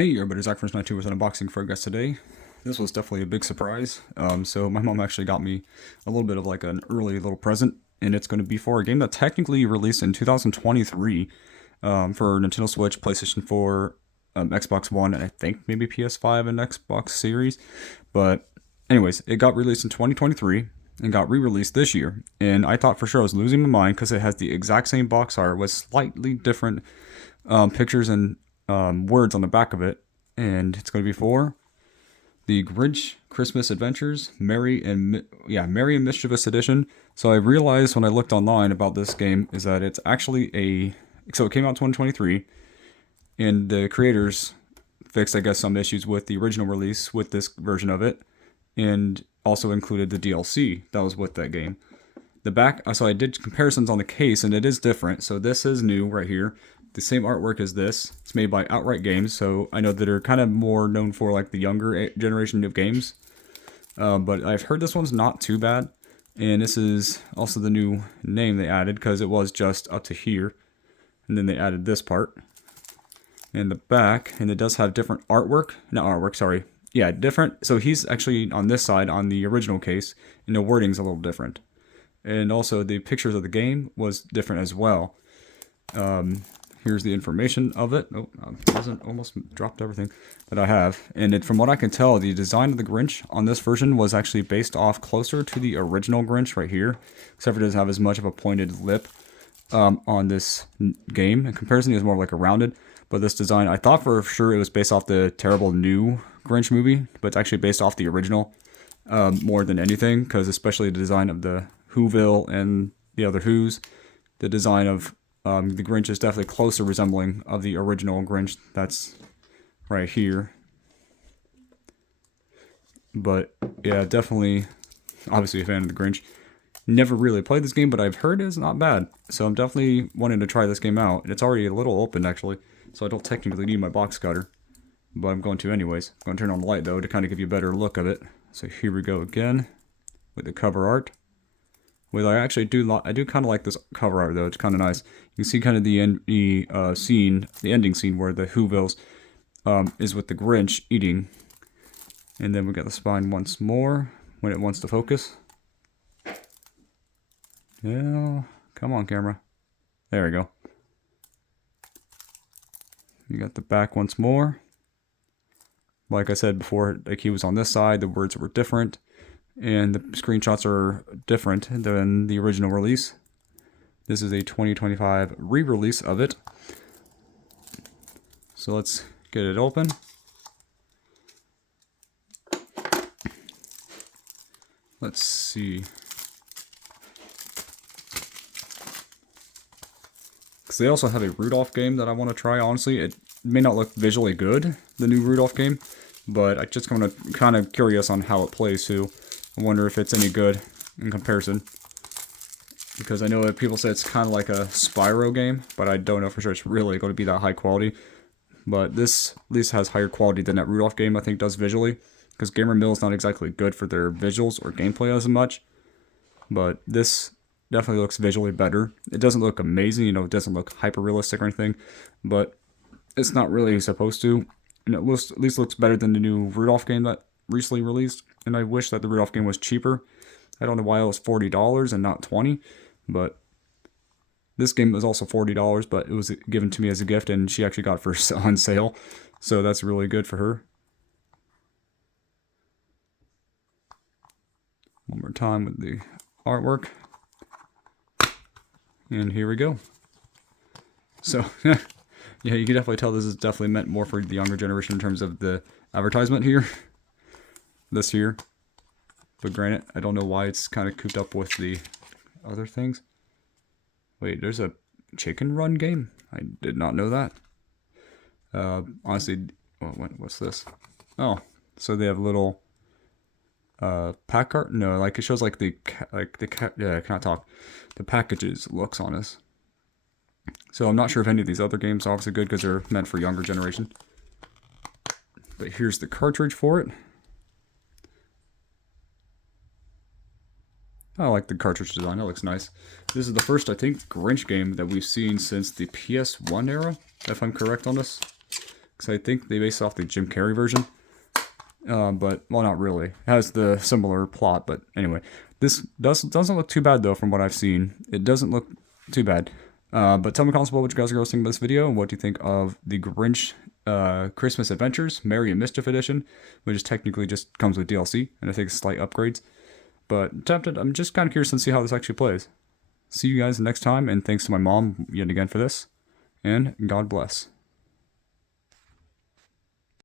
Hey everybody, Zach from 92 with an unboxing for a guest today. This was definitely a big surprise. So my mom actually got me a little bit of like an early little present, and it's going to be for a game that technically released in 2023 for Nintendo Switch, PlayStation 4, Xbox One, and I think maybe PS5 and Xbox Series. But anyways, it got released in 2023 and got re-released this year. And I thought for sure I was losing my mind because it has the exact same box art with slightly different pictures and words on the back of it, and it's going to be for the Grinch Christmas Adventures, Merry and Mischievous Edition. So I realized when I looked online about this game is that it's actually so it came out in 2023, and the creators fixed, I guess, some issues with the original release with this version of it, and also included the DLC that was with that game. The back, so I did comparisons on the case, and it is different. So this is new right here. The same artwork as this. It's made by Outright Games, so I know that are kind of more known for like the younger generation of games. But I've heard this one's not too bad, and this is also the new name they added because it was just up to here, and then they added this part in the back, and it does have different artwork. Not artwork, sorry. Yeah, different. So he's actually on this side on the original case, and the wording's a little different. And also the pictures of the game was different as well. Here's the information of it. Oh, I almost dropped everything that I have. And from what I can tell, the design of the Grinch on this version was actually based off closer to the original Grinch right here, except for it doesn't have as much of a pointed lip on this game. In comparison, it's more like a rounded. But this design, I thought for sure it was based off the terrible new Grinch movie, but it's actually based off the original more than anything, because especially the design of the Whoville and the other Who's, the design of the Grinch is definitely closer resembling of the original Grinch that's right here. But yeah, definitely, obviously a fan of the Grinch. Never really played this game, but I've heard it's not bad. So I'm definitely wanting to try this game out. And it's already a little open actually, so I don't technically need my box cutter. But I'm going to anyways. I'm going to turn on the light though to kind of give you a better look of it. So here we go again with the cover art. Well, I actually do kind of like this cover art though. It's kind of nice. You can see kind of the ending scene where the Whovilles is with the Grinch eating, and then we got the spine once more when it wants to focus. Yeah, come on, camera. There we go. You got the back once more. Like I said before, like he was on this side, the words were different. And the screenshots are different than the original release. This is a 2025 re-release of it. So let's get it open. Let's see. Because they also have a Rudolph game that I want to try, honestly. It may not look visually good, the new Rudolph game, but I just kind of curious on how it plays too. I wonder if it's any good in comparison, because I know that people say it's kind of like a Spyro game, but I don't know for sure it's really going to be that high quality. But this at least has higher quality than that Rudolph game I think does visually, because Gamer Mill is not exactly good for their visuals or gameplay as much, but this definitely looks visually better. It doesn't look amazing, you know, it doesn't look hyper realistic or anything, but it's not really supposed to, and it at least looks better than the new Rudolph game that recently released. And I wish that the Rudolph game was cheaper. I don't know why it was $40 and not $20, but this game was also $40, but it was given to me as a gift, and she actually got it for on sale, so that's really good for her. One more time with the artwork, and here we go. So yeah, you can definitely tell this is definitely meant more for the younger generation in terms of the advertisement here. This here, but granted, I don't know why it's kind of cooped up with the other things. Wait, there's a chicken run game? I did not know that. Honestly, what's this? Oh, so they have little pack art? No, like it shows like yeah, I cannot talk. The packages looks on this. So I'm not sure if any of these other games are obviously good because they're meant for younger generation. But here's the cartridge for it. I like the cartridge design, it looks nice. This is the first, I think, Grinch game that we've seen since the PS1 era, if I'm correct on this. because I think they based it off the Jim Carrey version. But, well, not really. It has the similar plot, but anyway. This doesn't look too bad, though, from what I've seen. It doesn't look too bad. But tell me in the comments below what you guys are going to think about this video, and what do you think of the Grinch Christmas Adventures, Merry and Mischief Edition, which is technically just comes with DLC, and I think slight upgrades. But tempted, I'm just kind of curious to see how this actually plays. See you guys next time, and thanks to my mom yet again for this, and God bless.